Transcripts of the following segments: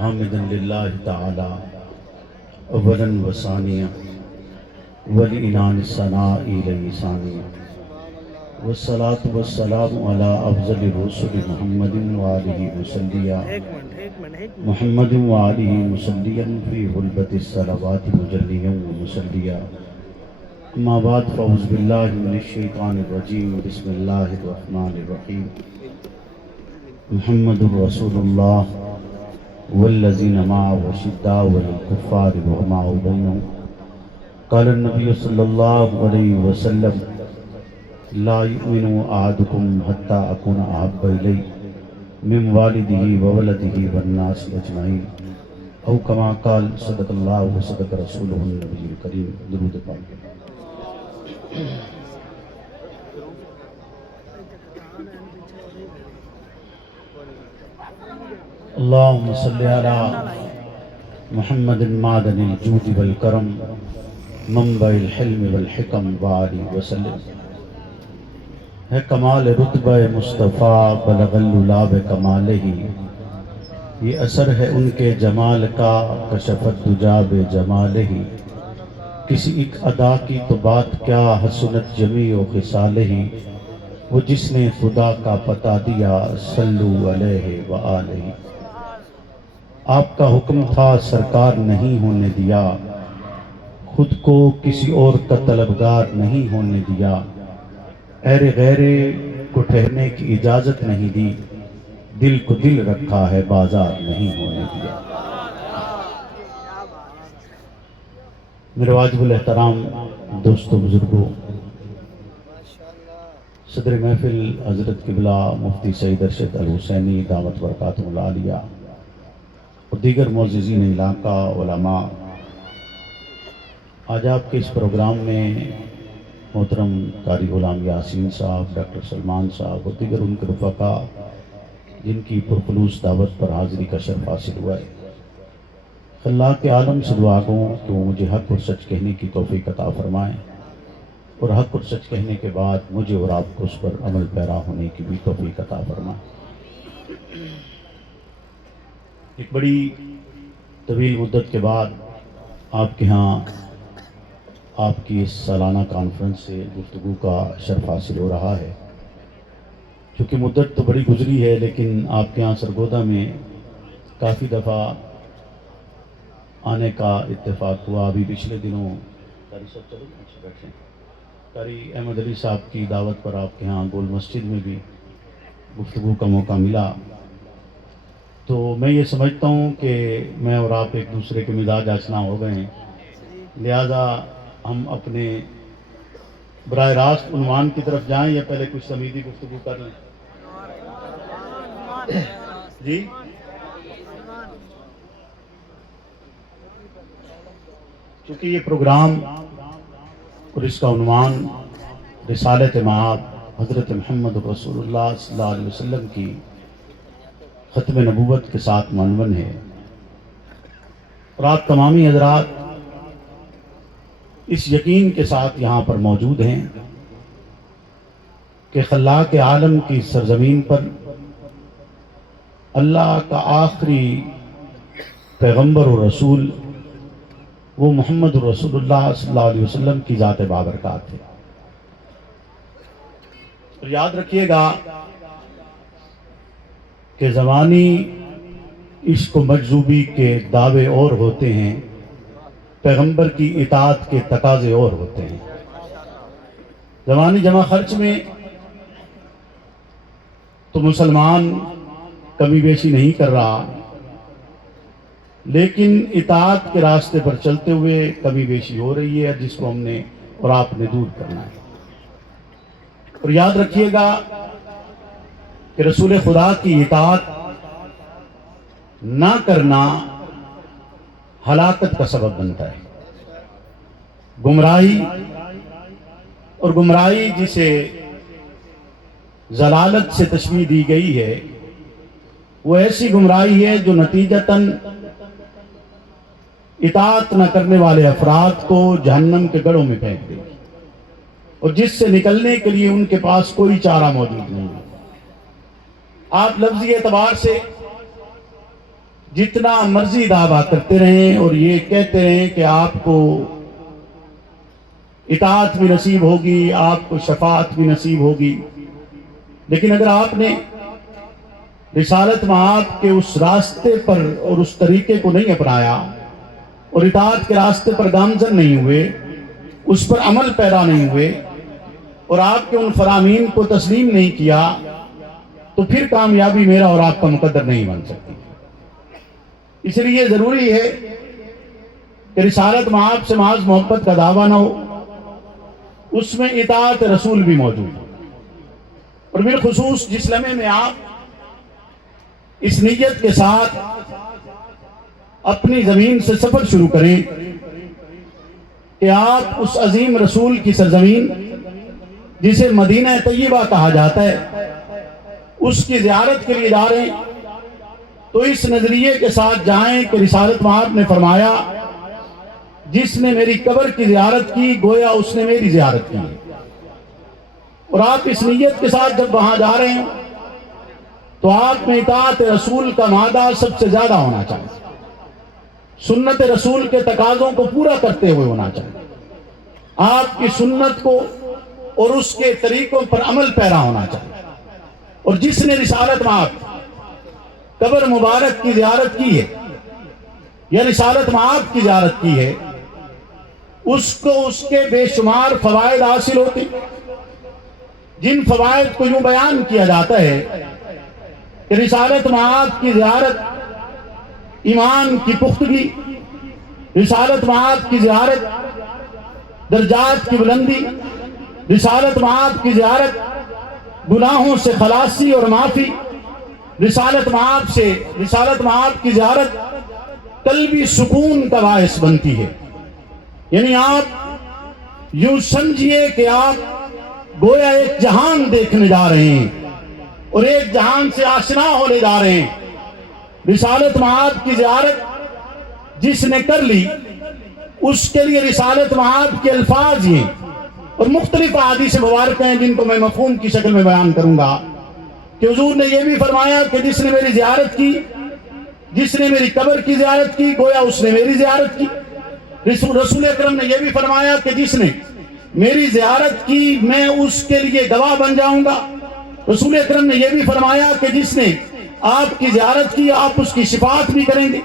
حامدًا للہ تعالی اولا و ثانیہ ولعنان الثناء الیہ ثانیہ والصلاة والسلام علی افضل الرسل محمد وآلہ مسلیہ محمد وآلہ مسلیہ فی غلبت الصلوات مجلیہ ومسلیہ اما بعد فاعوذ باللہ من الشیطان الرجیم بسم اللہ الرحمن الرحیم محمد رسول اللہ والذین معه شداء للکفار رحماء بینہم قال النبی صلی اللہ علیہ وسلم لا یؤمن احدکم حتی اکون احب الیہ من والدہ وولدہ والناس اجمعین او کما قال صدق اللہ وصدق رسولہ النبی الکریم۔ درود پاک۔ اللہم صلی علی محمد معدن الجود والکرم منبع الحلم والحکم وآلہ وسلم۔ ہے کمال رتبہ مصطفیٰ بلغ العلا بکمالہ، یہ اثر ہے ان کے جمال کا کشفت دجا بجمالہ۔ کسی ایک ادا کی تو بات کیا حسنت جمیع و خصالہ، وہ جس نے خدا کا پتہ دیا صلو علیہ وآلہ۔ آپ کا حکم تھا سرکار نہیں ہونے دیا، خود کو کسی اور کا طلبگار نہیں ہونے دیا، اہل غیرے کو ٹھہرنے کی اجازت نہیں دی، دل کو دل رکھا ہے بازار نہیں ہونے دیا۔ میرے واجب الاحترام دوستو بزرگوں، صدر محفل حضرت قبلہ مفتی سعید ارشد الحسینی دعوت برکاتہ العالیہ اور دیگر معززین علاقہ علماء، آج آپ کے اس پروگرام میں محترم قاری غلام یاسین صاحب، ڈاکٹر سلمان صاحب اور دیگر ان کے رفقا جن کی پرخلوص دعوت پر حاضری کا شرف حاصل ہوا ہے، اللہ کے عالم سے دعا گوں تو مجھے حق اور سچ کہنے کی توفیق عطا فرمائیں، اور حق اور سچ کہنے کے بعد مجھے اور آپ کو اس پر عمل پیرا ہونے کی بھی توفیق عطا فرمائیں۔ ایک بڑی طویل مدت کے بعد آپ کے ہاں آپ کی اس سالانہ کانفرنس سے گفتگو کا شرف حاصل ہو رہا ہے۔ چونکہ مدت تو بڑی گزری ہے، لیکن آپ کے ہاں سرگودا میں کافی دفعہ آنے کا اتفاق ہوا۔ ابھی پچھلے دنوں قاری احمد علی صاحب کی دعوت پر آپ کے ہاں گول مسجد میں بھی گفتگو کا موقع ملا، تو میں یہ سمجھتا ہوں کہ میں اور آپ ایک دوسرے کے مزاج آشنا ہو گئے ہیں، لہذا ہم اپنے براہ راست عنوان کی طرف جائیں یا پہلے کچھ تمہیدی گفتگو کر لیں؟ جی چونکہ یہ پروگرام اور اس کا عنوان رسالت مآب حضرت محمد رسول اللہ صلی اللہ علیہ وسلم کی ختم نبوت کے ساتھ عنوان ہے، اور آپ تمامی حضرات اس یقین کے ساتھ یہاں پر موجود ہیں کہ خلاق عالم کی سرزمین پر اللہ کا آخری پیغمبر و رسول وہ محمد رسول اللہ صلی اللہ علیہ وسلم کی ذات بابرکات ہے۔ اور یاد رکھیے گا کہ زمانی عشق و مجذوبی کے دعوے اور ہوتے ہیں، پیغمبر کی اطاعت کے تقاضے اور ہوتے ہیں۔ زمانی جمع خرچ میں تو مسلمان کمی بیشی نہیں کر رہا، لیکن اطاعت کے راستے پر چلتے ہوئے کمی بیشی ہو رہی ہے، جس کو ہم نے اور آپ نے دور کرنا ہے۔ اور یاد رکھیے گا کہ رسول خدا کی اطاعت نہ کرنا ہلاکت کا سبب بنتا ہے۔ گمراہی، اور گمراہی جسے ضلالت سے تشبیہ دی گئی ہے، وہ ایسی گمراہی ہے جو نتیجتاً اطاعت نہ کرنے والے افراد کو جہنم کے گڑھوں میں پھینک دے گی، اور جس سے نکلنے کے لیے ان کے پاس کوئی چارہ موجود نہیں ہے۔ آپ لفظی اعتبار سے جتنا مرضی دعویٰ کرتے رہیں اور یہ کہتے رہیں کہ آپ کو اطاعت بھی نصیب ہوگی، آپ کو شفاعت بھی نصیب ہوگی، لیکن اگر آپ نے رسالت مآب کے اس راستے پر اور اس طریقے کو نہیں اپنایا اور اطاعت کے راستے پر گامزن نہیں ہوئے، اس پر عمل پیدا نہیں ہوئے اور آپ کے ان فرامین کو تسلیم نہیں کیا، تو پھر کامیابی میرا اور آپ کا مقدر نہیں بن سکتی۔ اس لیے ضروری ہے کہ رسالت مآب سے محض محبت کا دعویٰ نہ ہو، اس میں اطاعت رسول بھی موجود ہے، اور بالخصوص جس لمحے میں آپ اس نیت کے ساتھ اپنی زمین سے سفر شروع کریں کہ آپ اس عظیم رسول کی سرزمین جسے مدینہ طیبہ کہا جاتا ہے اس کی زیارت کے لیے جا رہے ہیں، تو اس نظریے کے ساتھ جائیں کہ رسالت مآب نے فرمایا جس نے میری قبر کی زیارت کی گویا اس نے میری زیارت کی، اور آپ اس نیت کے ساتھ جب وہاں جا رہے ہیں تو آپ میں اطاعت رسول کا مادہ سب سے زیادہ ہونا چاہیے، سنت رسول کے تقاضوں کو پورا کرتے ہوئے ہونا چاہیے، آپ کی سنت کو اور اس کے طریقوں پر عمل پیرا ہونا چاہیے، اور جس نے رسالت مآب قبر مبارک کی زیارت کی ہے یا رسالت مآب کی زیارت کی ہے، اس کو اس کے بے شمار فوائد حاصل ہوتے، جن فوائد کو یوں بیان کیا جاتا ہے کہ رسالت مآب کی زیارت ایمان کی پختگی، رسالت مآب کی زیارت درجات کی بلندی، رسالت مآب کی زیارت گناہوں سے خلاصی اور معافی، رسالت مآب کی زیارت قلبی سکون کا باعث بنتی ہے۔ یعنی آپ یوں سمجھیے کہ آپ گویا ایک جہان دیکھنے جا رہے ہیں اور ایک جہان سے آشنا ہونے جا رہے ہیں۔ رسالت مآب کی زیارت جس نے کر لی اس کے لیے رسالت مآب کے الفاظ ہیں اور مختلف احادیث مبارکہ ہیں جن کو میں مفہوم کی شکل میں بیان کروں گا کہ حضور نے یہ بھی فرمایا کہ جس نے میری زیارت کی، جس نے میری قبر کی زیارت کی گویا اس نے میری زیارت کی۔ رسول اکرم نے یہ بھی فرمایا کہ جس نے میری زیارت کی میں اس کے لیے گواہ بن جاؤں گا۔ رسول اکرم نے یہ بھی فرمایا کہ جس نے آپ کی زیارت کی آپ اس کی شفاعت بھی کریں گے۔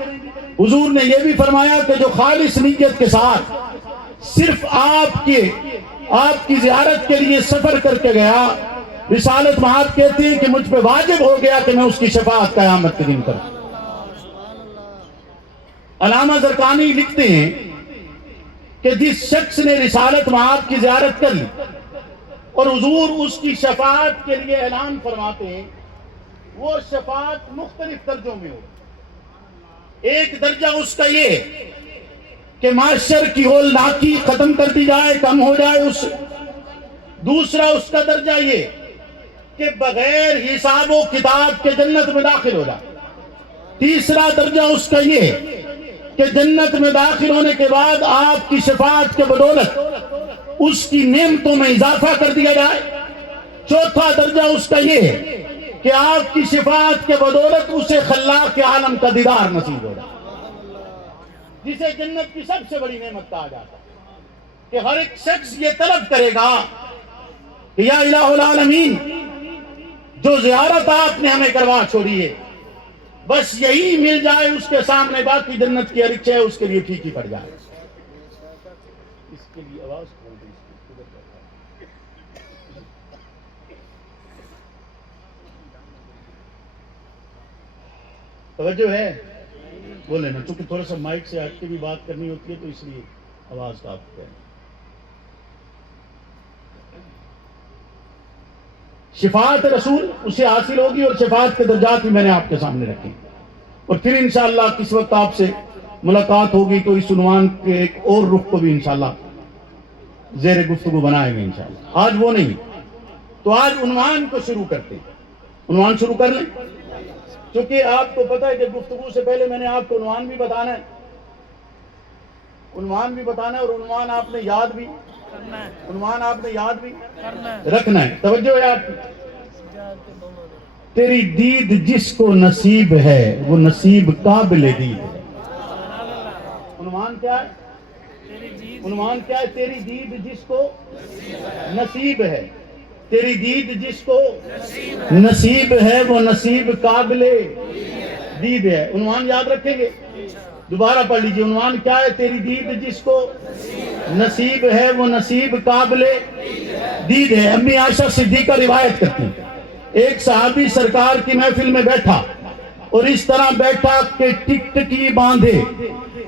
حضور نے یہ بھی فرمایا کہ جو خالص نیت کے ساتھ صرف آپ کی زیارت کے لیے سفر کر کے گیا، رسالت مآب کہتے ہیں کہ مجھ پہ واجب ہو گیا کہ میں اس کی شفاعت قیامت کے دن کروں۔ علامہ زرقانی لکھتے ہیں کہ جس شخص نے رسالت مآب کی زیارت کر لی اور حضور اس کی شفاعت کے لیے اعلان فرماتے ہیں، وہ شفاعت مختلف درجوں میں ہو۔ ایک درجہ اس کا یہ کہ معاشر کی ہولناکی ختم کر دی جائے، کم ہو جائے اس سے۔ دوسرا اس کا درجہ یہ کہ بغیر حساب و کتاب کے جنت میں داخل ہو جائے۔ تیسرا درجہ اس کا یہ کہ جنت میں داخل ہونے کے بعد آپ کی شفاعت کے بدولت اس کی نعمتوں میں اضافہ کر دیا جائے۔ چوتھا درجہ اس کا یہ ہے کہ آپ کی شفاعت کے بدولت اسے خلاق عالم کا دیدار نصیب ہو جائے، جسے جنت کی سب سے بڑی نعمت کہا جاتا ہے کہ ہر ایک شخص یہ طلب کرے گا کہ یا الہ العالمین، جو زیارت آپ نے ہمیں کروا چھوڑی ہے بس یہی مل جائے اس کے سامنے، باقی جنت کی ہر اچھا ہے اس کے لیے ٹھیک ہی پڑ جائے۔ اس کے لیے آواز توجہ ہے، بولے نا، چونکہ تھوڑا سا مائک سے ہٹ کے بھی بات کرنی ہوتی ہے تو اس لیے آواز کا آپ ہے۔ شفاعت رسول اسے حاصل ہوگی اور شفاعت کے درجات بھی میں نے آپ کے سامنے رکھے، اور پھر انشاءاللہ کس وقت آپ سے ملاقات ہوگی تو اس عنوان کے ایک اور رخ کو بھی انشاءاللہ زیر گفتگو بنائیں گے انشاءاللہ۔ آج وہ نہیں، تو آج عنوان کو شروع کرتے ہیں۔ عنوان شروع کر لیں، کیونکہ آپ کو پتہ ہے کہ گفتگو سے پہلے میں نے آپ کو عنوان بھی بتانا ہے، اور عنوان آپ نے یاد بھی رکھنا ہے۔ توجہ ہے آپ، تیری دید جس کو نصیب ہے وہ نصیب قابل دید ہے. عنوان کیا ہے؟ عنوان کیا ہے؟ تیری دید جس کو نصیب ہے. تیری دید جس کو نصیب ہے وہ نصیب قابل دید ہے. عنوان یاد رکھیں گے؟ دوبارہ پڑھ لیجیے. عنوان کیا ہے؟ تیری دید جس کو نصیب ہے وہ نصیب قابل دید ہے. امی عائشہ صدیقہ روایت کرتی ہیں ایک صحابی سرکار کی محفل میں بیٹھا اور اس طرح بیٹھا کہ ٹکٹکی باندھے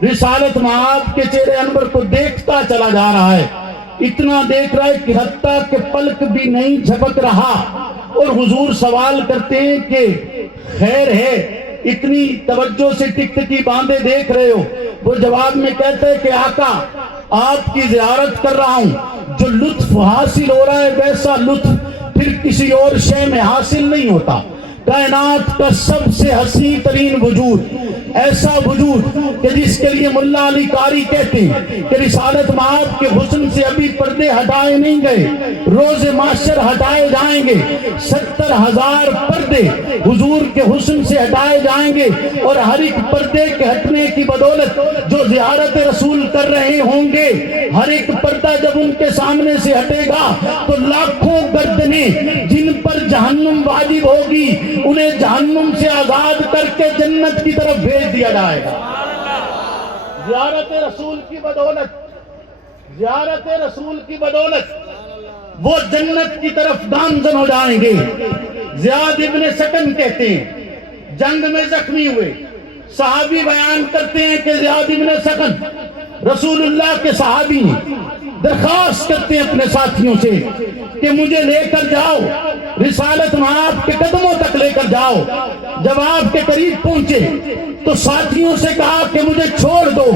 رسالت مآب کے چہرے انور کو دیکھتا چلا جا رہا ہے. اتنا دیکھ رہا ہے کہ حتیٰ کہ پلک بھی نہیں جھپک رہا. اور حضور سوال کرتے ہیں کہ خیر ہے اتنی توجہ سے ٹکٹکی باندھے دیکھ رہے ہو؟ وہ جواب میں کہتا ہے کہ آقا آپ کی زیارت کر رہا ہوں. جو لطف حاصل ہو رہا ہے ویسا لطف پھر کسی اور شے میں حاصل نہیں ہوتا. کائنات کا سب سے حسین ترین وجود، ایسا وجود کہ جس کے لیے ملا علی قاری کہتے ہیں کہ رسالت مآب کے حسن سے ابھی پردے ہٹائے نہیں گئے، روز معاشر ہٹائے جائیں گے. 70,000 پردے حضور کے حسن سے ہٹائے جائیں گے اور ہر ایک پردے کے ہٹنے کی بدولت جو زیارت رسول کر رہے ہوں گے، ہر ایک پردہ جب ان کے سامنے سے ہٹے گا تو لاکھوں گردنیں جن پر جہنم واجب ہوگی انہیں جہنم سے آزاد کر کے جنت کی طرف بھیج دیا جائے گا. زیارت رسول کی بدولت، زیارت رسول کی بدولت وہ جنت کی طرف گامزن ہو جائیں گے. زیاد ابن سکن کہتے ہیں جنگ میں زخمی ہوئے صحابی بیان کرتے ہیں کہ زیاد ابن سکن رسول اللہ کے صحابی ہیں، درخواست کرتے ہیں اپنے ساتھیوں سے کہ مجھے لے کر جاؤ، رسالت مآب کے قدموں تک لے کر جاؤ. جب آپ کے قریب پہنچے تو ساتھیوں سے کہا کہ مجھے چھوڑ دو،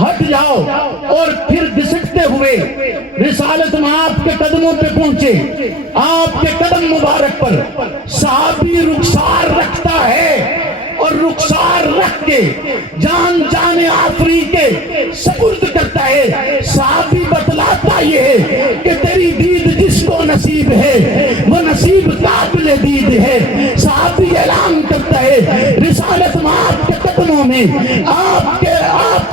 ہٹ جاؤ. اور پھر گھسٹتے ہوئے رسالت مآب کے قدموں پہ پہنچے. آپ کے قدم مبارک پر صحابی رخسار رکھتا ہے اور رخسار رکھ کے جان آفری کے سپرد کرتا ہے. صحابی بتلاتا یہ ہے کہ تیری دید جس کو نصیب ہے وہ نصیب قابل دید ہے. صحابی اعلان کرتا ہے رسالت مآب کے قدموں میں آپ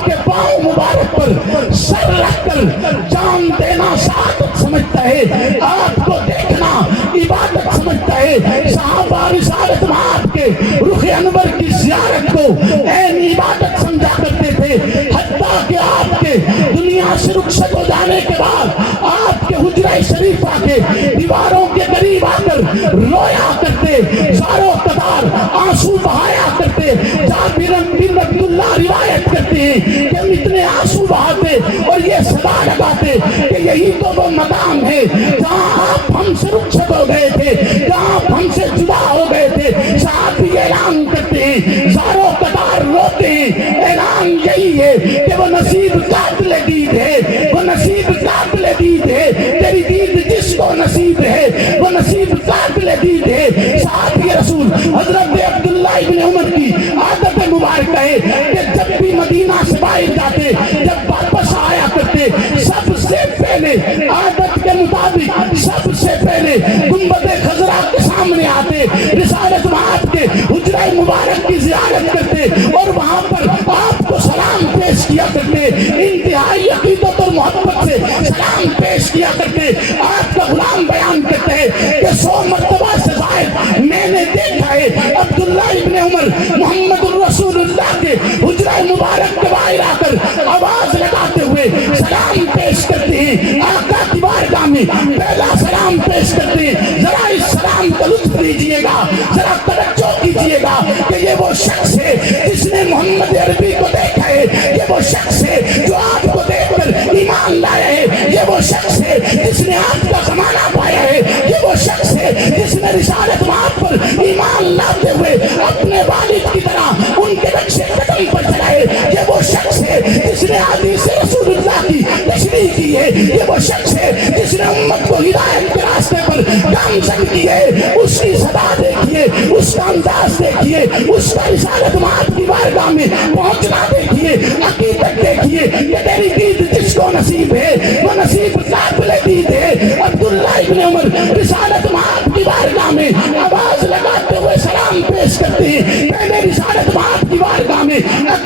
کے پاؤں مبارک پر سر رکھ کر جان دینا سعادت سمجھتا ہے، آپ کو دیکھنا عبادت سمجھتا ہے. صحابہ رسالت مآب کے رخ انور کی زیارت کو عین عبادت سمجھا کرتے تھے. حتیٰ کہ آپ کے دنیا سے رخصت ہو جانے کے بعد آپ کے حجرہ شریفہ کے دیواروں کے قریب آ کر رویا کرتے، زاروں قطار آنسو بہایا کرتے. جابر بن عبداللہ روایت کرتے ہیں کہ ہم اتنے آنسو بہاتے اور یہ صدا لگاتے کہ یہی تو وہ مقام ہے جہاں آپ ہم سے رخصت ہو گئے تھے، جہاں آپ ہم سے جدا ہو گئے تھے. صحابی اعلان کرتے ہیں، زاروں قطار روتے ہیں. اعلان یہی ہے کہ وہ نصیب قابل دید ہے، وہ نصیب قابل دید ہے. تیری دید جس کو نصیب ہے وہ نصیب قابل دید ہے. صحابی رسول حضرت عبداللہ ابن عمر کی عادت مبارکہ ہے کہ جب بھی مدینہ سے باہر جاتے، جب واپس آیا کرتے، سب سے پہلے عادت کے مطابق سب سے پہلے گنبد خضرا کے سامنے آتے، رسالت مآب کے حجرہ مبارک کی زیارت کرتے اور وہاں پر آپ کو سلام پیش کیا کرتے. انتہائی عقیدت اور محبت سے سلام پیش کیا کرتے. آپ کا غلام بیان کرتے ہیں کہ 100 مرتبہ سے زائد میں نے دیکھا ہے عبداللہ ابن عمر محمد الرسول اللہ کے حجرہ مبارک کے باہر آ کر آواز لگاتے ہوئے سلام پیش کرتے ہیں. آقا کی بارگاہ میں پہلا سلام پیش کرتے ہیں. ذرا اس سلام کا لطف لیجئے گا، ذرا توجہ کیجئے گا کہ یہ وہ شخص ہے جس نے محمد عربی کو دیکھا ہے، یہ وہ شخص ہے جو آپ کو دیکھ کر ایمان لایا ہے، یہ وہ شخص ہے جس نے آپ کا زمانہ پایا ہے، یہ وہ شخص ہے جس نے رسالت مآب پر ایمان لاتے ہوئے اپنے والد کی طرح ان کے نقش قدم پر چلائے. یہ وہ شخص ہے جس نے حدیث رسول اللہ کی تشریح کی ہے، یہ وہ شخص ہے جس نے امت کو ہدایت کے راستے پر گامزن کی ہے. اس کی صدا دیکھیے، اس کا انداز دیکھیے، اس کا رسالت مآب کی بارگاہ میں پہنچنا دیکھیے، عقیدت دیکھیے کہ تیری دید جس کو نصیب ہے وہ نصیب قابل دید ہے. عبداللہ ابن عمر رسالت مآب کی بارگاہ میں آواز لگاتا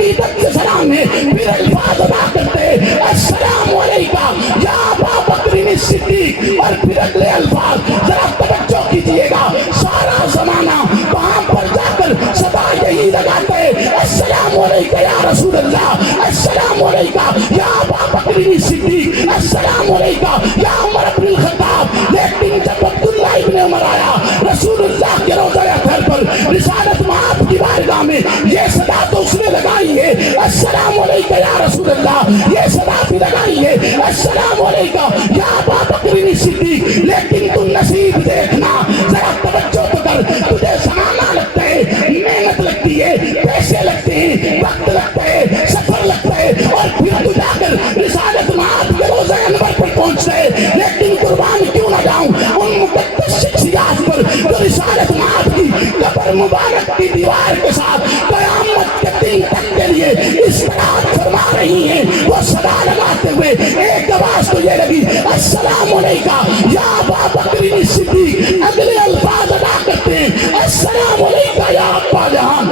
عقیدت کے سلام ہے، پھر الفاظ ادا کرتے السلام علیکہ یا ابا بکر صدیق، اور پھر اگلے الفاظ ذرا توجہ کیجئے گا، سارا زمانہ وہاں پر جا کر صدا یہی لگاتے السلام علیکہ یا رسول اللہ، السلام علیکہ یا ابا بکر صدیق، السلام علیکہ یا عمر بن الخطاب۔ لیکن جب عبداللہ ابن عمر آیا رسول اللہ کے روضہ اطہر پر رسالت مآب کی بارگاہ میں، یہ صدا تو اس نے لگائی ہے السلام علیکہ یا رسول اللہ، یہ صدا بھی لگائی ہے السلام علیکہ یا ابا بکر صدیق، لیکن تو نصیب دیکھنا، ذرا توجہ تو کر، تجھے زمانہ لگتا ہے، محنت لگتی ہے، پیسے لگتے ہیں، وقت لگتا ہے، سفر لگتا ہے، اور پھر تو جا کر رسالت مآب کے روضہ انور پر پہنچتا ہے، لیکن قربان کیوں نہ جاؤں ان مقدس شخصیات پر جو رسالت مآب کی قبر مبارک کی دیوار کے ساتھ قیامت کے دن تک کے لیے استراحت فرما رہی ہیں، وہ صدا لگاتے ہوئے ایک آواز تو یہ لگی السلام علیکہ یا ابا بکر صدیق، اگلے الفاظ ادا کرتے ہیں السلام علیکہ یا ابا جہان،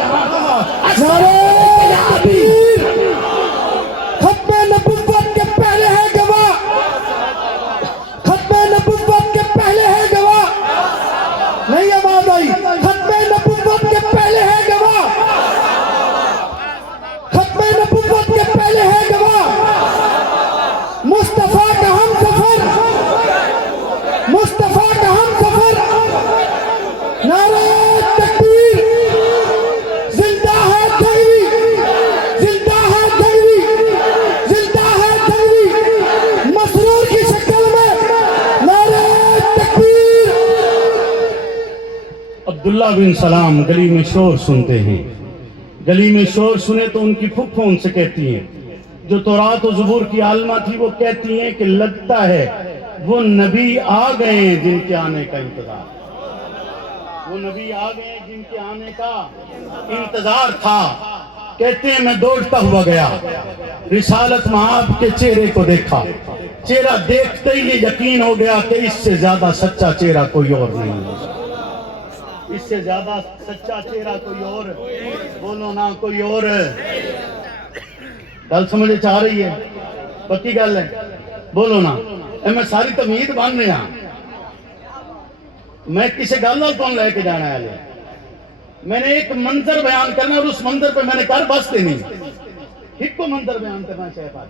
السلام علیکہ یا ابی۔ ختم نبوت کے پہلے ہے گواہ، ختم نبوت کے پہلے ہے گواہ، نہیں آواز آئی، ختم نبوت کے پہلے ہے گواہ، ختم نبوت کے پہلے ہے گواہ، مصطفیٰ کا ہم سفر، مصطفیٰ کا ہم سفر، نعرہ تکبیر، زندہ ہے تھیوی، زندہ ہے تھیوی، زندہ ہے تھیوی، مسرور کی شکل میں نعرہ تکبیر۔ عبداللہ بن سلام گلی میں شور سنتے ہیں، گلی میں شور سنے تو ان کی پھپھو ان سے کہتی ہیں، جو تورات و زبور کی عالمہ تھی وہ کہتی ہیں کہ لگتا ہے وہ نبی آ گئے ہیں جن کے آنے کا انتظار، وہ نبی آ گئے ہیں جن کے آنے کا انتظار تھا۔ کہتے ہیں میں دوڑتا ہوا گیا، رسالت مآب کے چہرے کو دیکھا، چہرہ دیکھتے ہی یہ یقین ہو گیا کہ اس سے زیادہ سچا چہرہ کوئی اور نہیں ہے، اس سے زیادہ سچا چہرہ کوئی اور، بولو نا کوئی اور۔ گل سمجھے چاہ رہی ہے، پکی گل ہے، بولو نا۔ میں ساری تمہید بن رہا، میں کسی گل نال کون لے کے جانا ہے، میں نے ایک منظر بیان کرنا اور اس منظر پہ میں نے کر بستے نہیں، ایک کو منظر بیان کرنا چاہتا،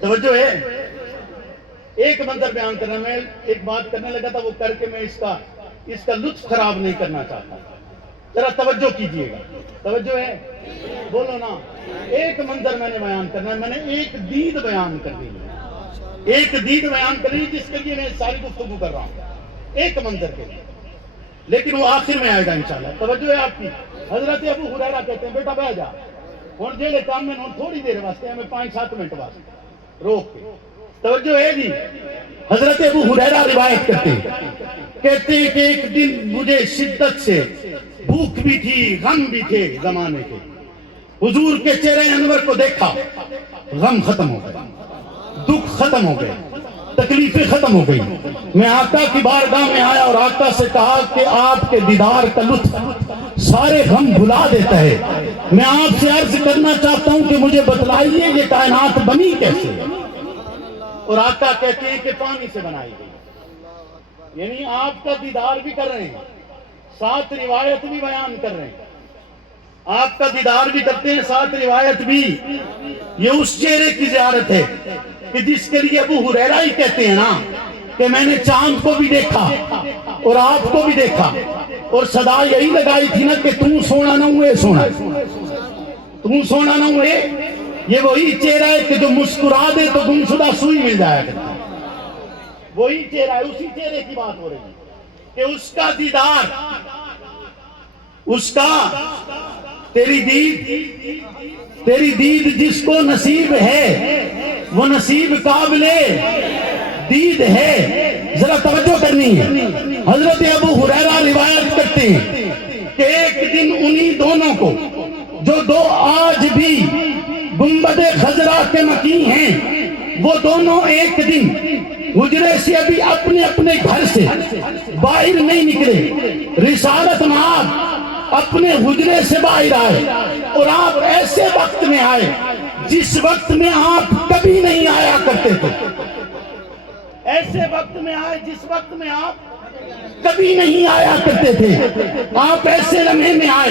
توجہ ہے، ایک منظر بیان کرنا، میں ایک بات کرنے لگا تھا وہ کر کے میں اس کا لطف خراب نہیں کرنا چاہتا، ذرا توجہ کیجئے گا، توجہ ہے، بولو نا۔ ایک منظر میں نے بیان کرنا ہے، میں نے ایک دید بیان کرنی ہے، ایک دید بیان کرنی ہے جس کے لیے میں ساری گفتگو کر رہا ہوں، ایک منظر کے لیے، لیکن وہ آخر میں آئے گا انشاءاللہ، توجہ ہے آپ کی۔ حضرت ابو ہریرہ کہتے ہیں بیٹا بیٹھ جا، ہوں جیڑے کام میں تھوڑی دیر واسطے ہمیں 5-7 منٹ واسطے روک کے، توجہ ہے جی۔ حضرت ابو ہریرہ روایت کرتے ہیں، کہتے ہیں کہ ایک دن مجھے شدت سے بھوک بھی تھی، غم بھی تھے زمانے کے، حضور کے چہرے انور کو دیکھا، غم ختم ہو گئے، دکھ ختم ہو گئے، تکلیفیں ختم ہو گئی، میں آقا کی بارگاہ میں آیا اور آقا سے کہا کہ آپ کے دیدار کا لطف سارے غم بھلا دیتا ہے، میں آپ سے عرض کرنا چاہتا ہوں کہ مجھے بتلائیے یہ کائنات بنی کیسے، اور آقا کہتے ہیں کہ پانی سے بنائی گئی، یعنی آپ کا دیدار بھی کر رہے ہیں، ساتھ روایت بھی بیان کر رہے ہیں، آپ کا دیدار بھی کرتے ہیں، ساتھ روایت بھی، یہ اس چہرے کی زیارت ہے کہ جس کے لیے ابو ہریرہ ہی کہتے ہیں نا کہ میں نے چاند کو بھی دیکھا اور آپ کو بھی دیکھا، اور صدا یہی لگائی تھی نا کہ تم سونا نہ ہوئے سونا، تم سونا نہ ہوئے، یہ وہی چہرہ ہے کہ جو مسکرا دے تو گمشدہ سوئی مل جایا کرتا ہے، وہی چہرہ ہے، اسی چہرے کی بات ہو رہی ہے کہ اس کا دیدار، اس کا تیری دید جس کو نصیب ہے وہ نصیب قابل دید ہے، ذرا توجہ کرنی ہے۔ حضرت ابو ہریرہ روایت کرتے ہیں کہ ایک دن انہی دونوں کو جو دو آج بھی گنبد خضرا کے مکی ہیں، وہ دونوں ایک دن حجرے سے ابھی اپنے اپنے گھر سے باہر نہیں نکلے، رسالت مآب اپنے حجرے سے باہر آئے اور آپ ایسے وقت میں آئے جس وقت میں آپ کبھی نہیں آیا کرتے تھے. ایسے وقت میں آئے جس وقت میں آپ کبھی نہیں آیا کرتے تھے. آپ ایسے لمحے میں آئے.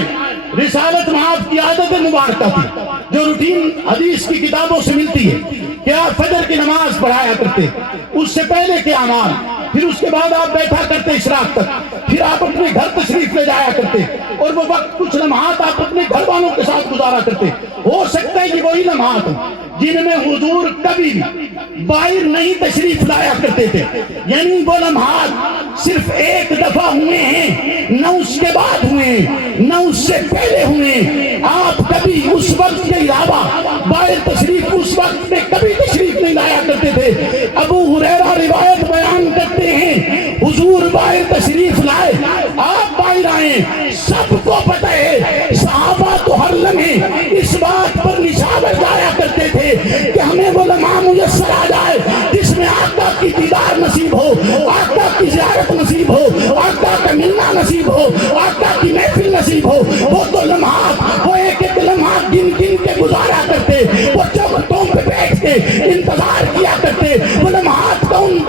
رسالت میں آپ کی عادت مبارکہ تھی جو روٹین حدیث کی کتابوں سے ملتی ہے کہ آپ فجر کی نماز پڑھایا کرتے, اس سے پہلے کے اعمال, پھر اس کے بعد آپ بیٹھا کرتے اشراق تک, پھر آپ اپنے گھر تشریف لے جایا کرتے اور وہ وقت کچھ لمحات آپ اپنے گھر والوں کے ساتھ گزارا کرتے. ہو سکتا ہے کہ وہی لمحات جن میں حضور کبھی بھی باہر نہیں تشریف لایا کرتے تھے, یعنی وہ لمحات صرف ایک دفعہ ہوئے ہیں, نہ اس کے بعد ہوئے ہیں نہ اس سے پہلے ہوئے ہیں. آپ کبھی اس وقت کے علاوہ باہر تشریف اس وقت میں کبھی تشریف نہیں لایا کرتے تھے. ابو ہریرہ روایت بیان کرتے ہیں حضور باہر تشریف لائے, آپ باہر آئے, سب کو پتہ ہے, صحابہ تو ہر لمحے اس بات پر نشاور جایا کرتے تھے کہ ہمیں وہ لمحہ میسر آ جائے جس میں آقا کی دیدار نصیب ہو, آقا کی زیارت نصیب ہو, آقا کا ملنا نصیب ہو, آقا کی محفل نصیب ہو. وہ تو لمحات, وہ ایک ایک لمحات گن گن کے گزارا کرتے, وہ چوکھٹوں پہ بیٹھ کے انتظار کیا کرتے, وہ لمحات کا ان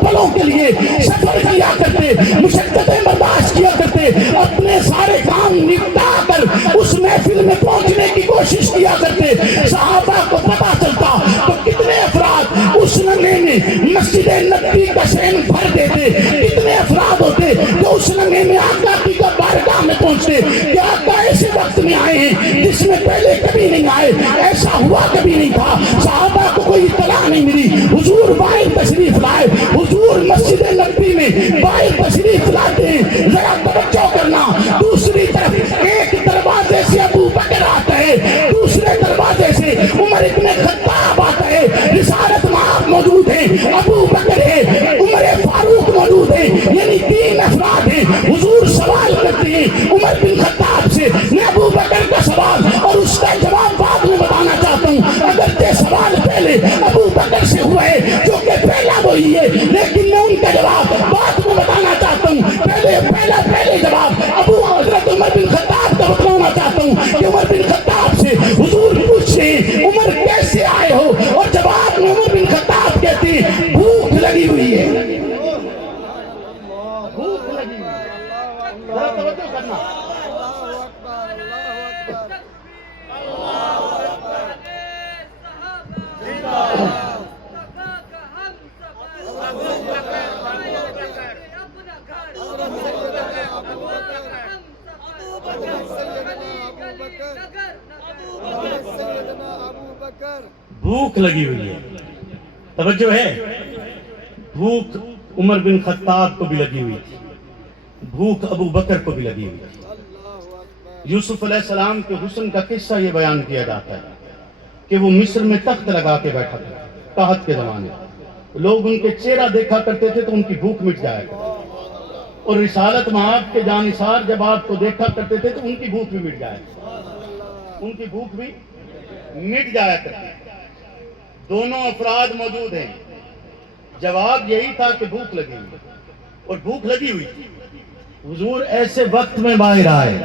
پلوں کے لیے سفر کیا کرتے, مشقتیں برداشت کیا کرتے, اپنے سارے کام نپٹا کر اس محفل میں پہنچنے کی کوشش کیا کرتے. صحابہ کو پتا چلتا تو کتنے افراد اس لمحے میں مسجد نبوی کا شین بھر دیتے, کتنے افراد ہوتے جو اس لمحے میں آقا کی بارگاہ میں پہنچتے کہ آقا ایسے وقت میں آئے ہیں جس میں پہلے کبھی نہیں آئے, ایسا ہوا کبھی نہیں تھا. صحابہ کو کوئی اطلاع نہیں ملی, حضور باہر تشریف لائے, حضور مسجد نبوی میں باہر تشریف لاتے ہیں. ذرا توجہ کرنا, دوسری طرف ایک دروازے سے ابو بکر آتا ہے, دوسرے دروازے سے عمر ابن خطاب آتا ہے. رسالت میں آپ موجود ہیں, ابو بکر ہے, عمر فاروق موجود ہیں, یعنی تین افراد ہیں. حضور سوال کرتے ہیں عمر بن خطاب سے, میں ابو بکر کا سوال اور اس کا جواب بعد میں بتانا چاہتا ہوں. اگرچہ سوال پہلے ابو بکر سے ہوا ہے جو کہ پہلا وہی ہے, لیکن میں ان کا جواب بعد میں بتانا چاہتا ہوں. پہلے جواب ابو حضرت عمر بن خطاب کا بتانا چاہتا ہوں کہ عمر بن خطاب سے حضور پوچھتے ہیں عمر کیسے آئے ہو, اور جواب میں عمر بن خطاب کہتے ہیں بھوک لگی ہوئی ہے. بھوک لگی ہوئی ہے, ذرا توجہ کرنا. بھوک لگی ہوئی ہے, توجہ ہے. بھوک عمر بن خطاب کو بھی لگی ہوئی تھی, بھوک ابو بکر کو بھی لگی ہوئی تھی. یوسف علیہ السلام کے حسن کا قصہ یہ بیان کیا جاتا ہے کہ وہ مصر میں تخت لگا کے بیٹھا تھا. قحط کے زمانے لوگ ان کے چہرہ دیکھا کرتے تھے تو ان کی بھوک مٹ جایا کرتی, اور رسالت مآب کے جانثار جب آپ کو دیکھا کرتے تھے تو ان کی بھوک بھی مٹ جایا کرتی, ان کی بھوک بھی مٹ جایا کرتی. دونوں افراد موجود ہیں, جواب یہی تھا کہ بھوک لگی ہوئی, اور بھوک لگی ہوئی تھی. حضور ایسے وقت میں باہر آئے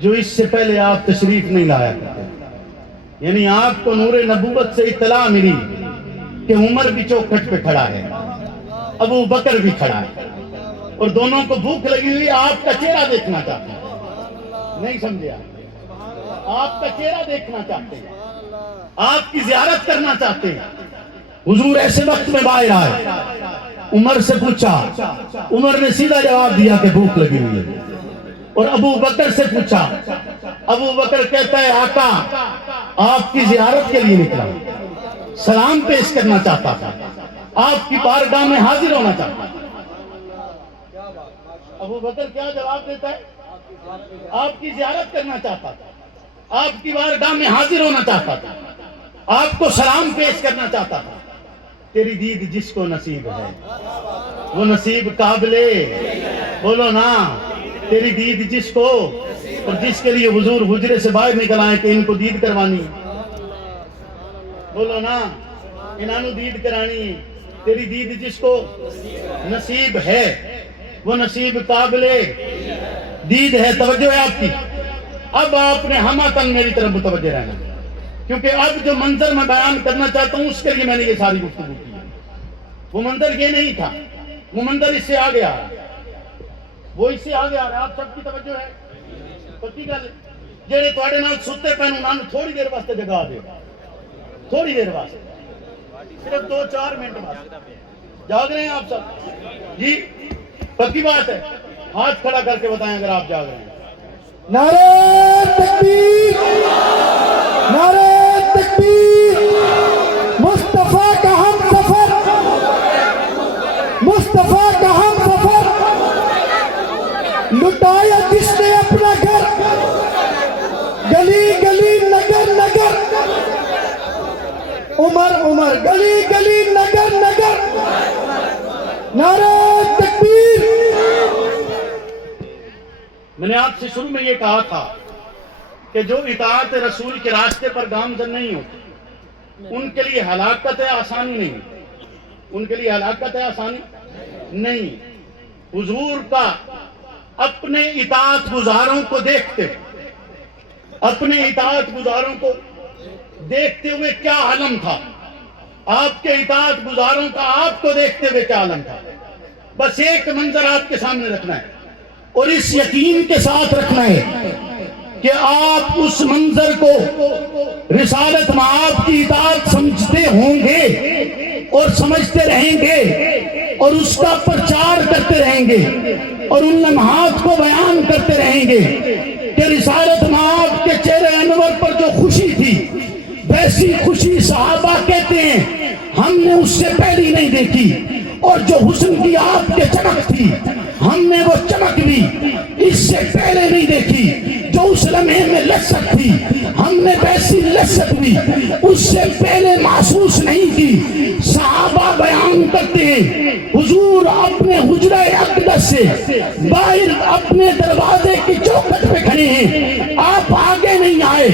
جو اس سے پہلے آپ تشریف نہیں لایا کرتے, یعنی آپ کو نور نبوت سے اطلاع ملی کہ عمر بھی چوکھٹ پہ کھڑا ہے, ابو بکر بھی کھڑا ہے, اور دونوں کو بھوک لگی ہوئی, آپ کا چہرہ دیکھنا چاہتے ہیں. نہیں سمجھے آپ کا چہرہ دیکھنا چاہتے ہیں, آپ کی زیارت کرنا چاہتے ہیں. حضور ایسے وقت میں باہر آئے, عمر سے پوچھا, عمر نے سیدھا جواب دیا کہ بھوک لگی ہوئی ہے. اور ابو بکر سے پوچھا, ابو بکر کہتا ہے آقا آپ کی زیارت کے لیے نکلا, سلام پیش کرنا چاہتا تھا, آپ کی بارگاہ میں حاضر ہونا چاہتا تھا. ابو بکر کیا جواب دیتا ہے؟ آپ کی زیارت کرنا چاہتا تھا, آپ کی بارگاہ میں حاضر ہونا چاہتا تھا, آپ کو سلام پیش کرنا چاہتا تھا. تیری دید جس کو نصیب ہے وہ نصیب قابلے, بولو نا, تیری دید جس کو, اور جس کے لیے حضور حجرے سے باہر نکل آئے کہ ان کو دید کروانی, بولو نا, انہوں دید کرانی. تیری دید جس کو نصیب ہے وہ نصیب قابلے. دید ہے، توجہ ہے آپ کی. اب آپ نے ہماتن میری طرف متوجہ رہنا، کیونکہ اب جو منظر میں بیان کرنا چاہتا ہوں اس کے لیے میں نے یہ ساری گفتگو کی. وہ منظر یہ نہیں تھا، وہ منظر اس سے آگے آ رہا ہے، وہ اس سے آگے آ رہا ہے. آپ سب کی توجہ ہے؟ پکی گل جڑے تواڈے نال ستے پے انہاں نوں تھوڑی دیر واسطے جگا دے، تھوڑی دیر واسطے، صرف 2-4 منٹ واسطے. جاگ رہے ہیں آپ سب؟ جی پکی بات ہے. ہاتھ کھڑا کر کے بتائیں اگر آپ جاگ رہے ہیں. نعرہ تکبیر، نعرہ تکبیر. مصطفیٰ کا ہم سفر، مصطفیٰ کا ہم سفر. لٹایا جس نے اپنا گھر، گلی گلی نگر نگر. عمر عمر گلی گلی نگر نگر. نعرہ تکبیر. میں نے آپ سے شروع میں یہ کہا تھا کہ جو اطاعت رسول کے راستے پر گامزن نہیں ہوتے ان کے لیے ہلاکت آسانی نہیں، ان کے لیے ہلاکت آسانی نہیں. حضور کا اپنے اطاعت گزاروں کو دیکھتے، اپنے اطاعت گزاروں کو دیکھتے ہوئے کیا عالم تھا، آپ کے اطاعت گزاروں کا آپ کو دیکھتے ہوئے کیا عالم تھا. بس ایک منظر آپ کے سامنے رکھنا ہے اور اس یقین کے ساتھ رکھنا ہے کہ آپ اس منظر کو رسالت مآب کی اطاعت سمجھتے ہوں گے اور سمجھتے رہیں گے اور اس کا پرچار کرتے رہیں گے اور ان لمحات کو بیان کرتے رہیں گے کہ رسالت مآب کے چہرے انور پر جو خوشی تھی ویسی خوشی صحابہ کہتے ہیں ہم نے اس سے پہلی نہیں دیکھی، اور جو حسن کی آپ کے چمک تھی ہم نے وہ چمک بھی اس سے پہلے نہیں دیکھی. جو اس لمحے میں لذت تھی ہم نے ویسی لذت بھی اس سے پہلے محسوس نہیں کی. صحابہ بیان کرتے ہیں حضور اپنے حجرہ اقدس سے باہر اپنے دروازے کی چوکھٹ پہ کھڑے ہیں، آپ آگے نہیں آئے،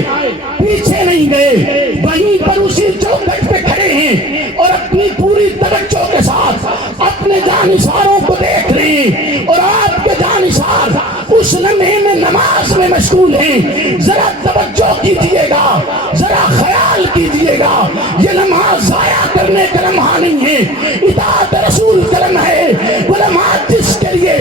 پیچھے نہیں گئے، وہیں پر اسی چوکھٹ پہ کھڑے ہیں اور اپنی پوری توجہ کے ساتھ اپنے جانثاروں کو دیکھ رہے ہیں اور آپ کے جانثار اس لمحے میں نماز میں مشغول ہیں. ذرا توجہ کیجئے گا، ذرا خیال کیجئے گا، یہ لمحہ ضائع کرنے کا لمحہ نہیں ہے، اطاعت رسول کا لمحہ ہے. وہ لمحہ جس کے لیے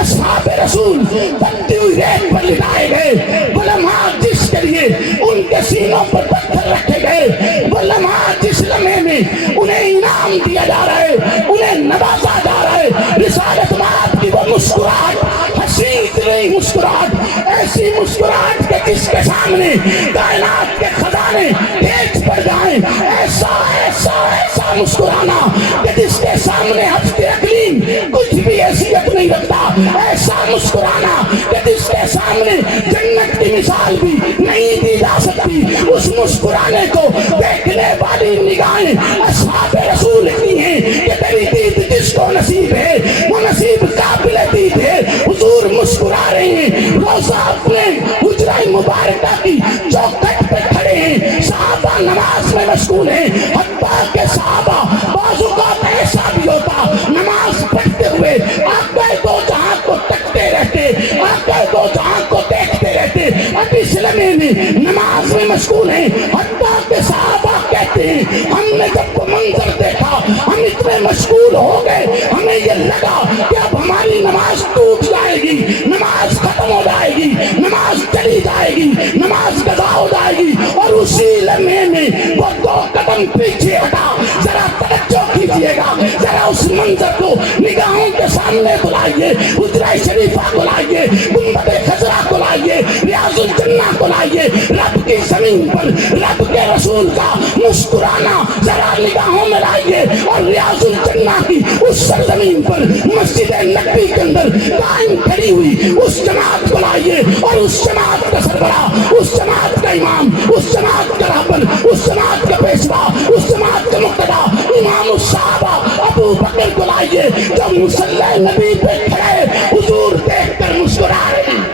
اصحاب رسول بنتی ہوئی ریت پر لٹائے گئے، وہ لمحہ جس کے لیے ان کے سینوں پر پتھر رکھے گئے، وہ لمحہ جس لمحے میں انہیں انعام دیا جا رہا ہے، انہیں نوازا جا رہا ہے. رسالت مآب کی وہ مسکراہٹ، حسین نہیں مسکراہٹ، ایسی مسکراہٹ کہ جس کے سامنے کائنات کے خزانے ہیچ پڑ جائیں، ایسا ایسا ایسا مسکرانا کہ جس کے سامنے ہفتے اقلیم کچھ بھی حیثیت نہیں رکھتا، ایسا مسکرانا کہ جس کے سامنے جنت کی مثال بھی نہیں دی جا سکتی. اس مسکرانے کو دیکھنے والی نگاہیں اصحاب رسول کی ہیں کہ تیری دید جس کو نصیب ہے وہ نصیب قابل دید ہے. حضور مسکرا رہے ہیں، روزہ اپنے حجرہ مبارکہ کی چوکھٹ پہ کھڑے ہیں، صحابہ نماز میں مشغول ہیں. حتیٰ کہ صحابہ بعض اوقات ایسا بھی ہوتا نماز پڑھتے ہوئے آقا دو جہاں کو تکتے رہتے، آقا دو جہاں کو دیکھتے رہتے، اب اس لمحے میں نماز میں مشغول ہیں. حتیٰ کہ صحابہ کہتے ہیں ہم نے جب وہ منظر دیکھا ہم اتنے مشغول ہو گئے، ہمیں یہ لگا کہ اب ہماری نماز ٹوٹ جائے گی، نماز ختم ہو جائے گی، نماز چلی جائے گی، نماز قضا ہو جائے گی. اور اسی لمحے میں وہ 2 قدم پیچھے ہٹا. ذرا توجہ کیجئے گا، ذرا اس منظر کو نگاہوں کے سامنے بلائیے، حجرہ شریفہ کو لائیے، گنبد خضرا کو لائیے، ریاض الجنہ کو لائیے. رب کی زمین پر رب کے رسول کا مسکرانا ذرا نگاہوں میں لائیے اور ریاض الجنہ کی اس سرزمین پر مسجد نبوی کے اندر قائم کھڑی ہوئی اس جماعت کو لائیے اور اس جماعت کا سربراہ، اس جماعت کا امام، اس جماعت کا رہبر، اس جماعت کا پیشوا، اس جماعت کا مقتدا امام الصحابہ ابو بکر کو لائیے جو مصلی نبی پہ کھڑے حضور دیکھ کر مسکرا رہے ہیں.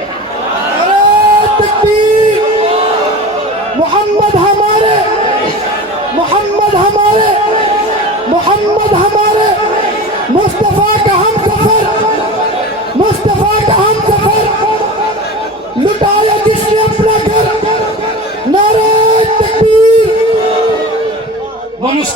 محمد ہمارے، محمد ہمارے، محمد ہمارے، مصطفیٰ کا ہم سفر، مصطفیٰ کا ہم سفر.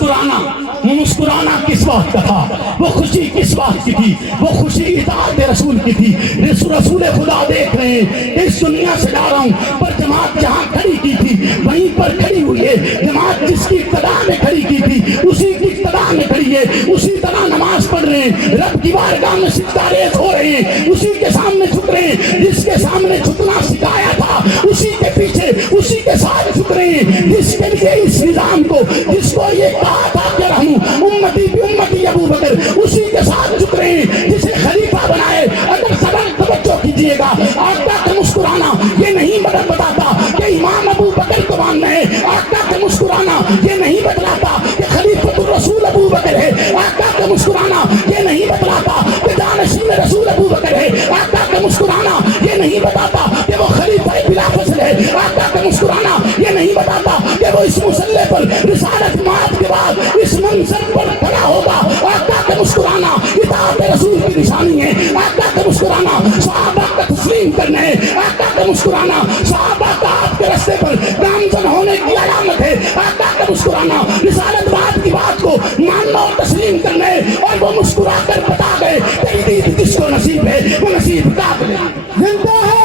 مسکرانا کس بات کا تھا؟ وہ خوشی کس بات کی تھی؟ وہ خوشی اطاعت رسول کی تھی۔ رسول خدا دیکھ رہے ہیں کہ اس دنیا سے جا رہا ہوں، پر جماعت جہاں کھڑی کی تھی وہیں پر کھڑی ہوئی ہے۔ جماعت جس کی ابتدا میں کھڑی کی تھی اسی کی ابتدا میں کھڑی ہے، اسی طرح نماز پڑھ رہے ہیں، رب کی بارگاہ میں سجدہ ریز ہو رہے ہیں، اسی کے سامنے جھک رہے ہیں جس کے سامنے جھکنا سکھایا تھا، اسی کے پیچھے اسی کے ساتھ جھک رہے ہیں جس کے لیے اس نظام کو، جس کو یہ کہا تھا کہ رہوں امتی بھی امتی ابو بکر، اسی کے ساتھ جھک رہے ہیں جسے خلیفہ بنائے۔ اگر سبق توجہ کیجئے گا، آقا کا مسکرانا یہ نہیں بتاتا کہ امام ابو بکر کو ماننا ہے، آقا کا مسکرانا یہ نہیں بتلاتا کہ خلیفۃ الرسول ابو بکر ہے، آقا کا مسکرانا یہ نہیں بتلاتا کہ جانشین رسول ابو بکر ہے، آقا کا مسکرانا یہ نہیں بتاتا کہ وہ خلیفہ بلا فصل ہے، آقا کا مسکرانا یہ نہیں بتاتا کہ وہ اس مسلح پر رسالت مات کے بعد اس منظر پر کھڑا ہوگا۔ آقا کا مسکرانا اطاعت رسول کی نشانی ہے، آقا کا مسکرانا صحابہ کا تسلیم کرنا ہے، آقا کا مسکرانا صحابہ کا آپ کے رستے پر گامزن ہونے کی علامت ہے، آقا کا مسکرانا رسالت بات کی بات کو ماننا اور تسلیم کرنا ہے۔ اور وہ مسکرا کر بتا گئے کہ عید کس کو نصیب ہے وہ نصیب کا زندہ ہے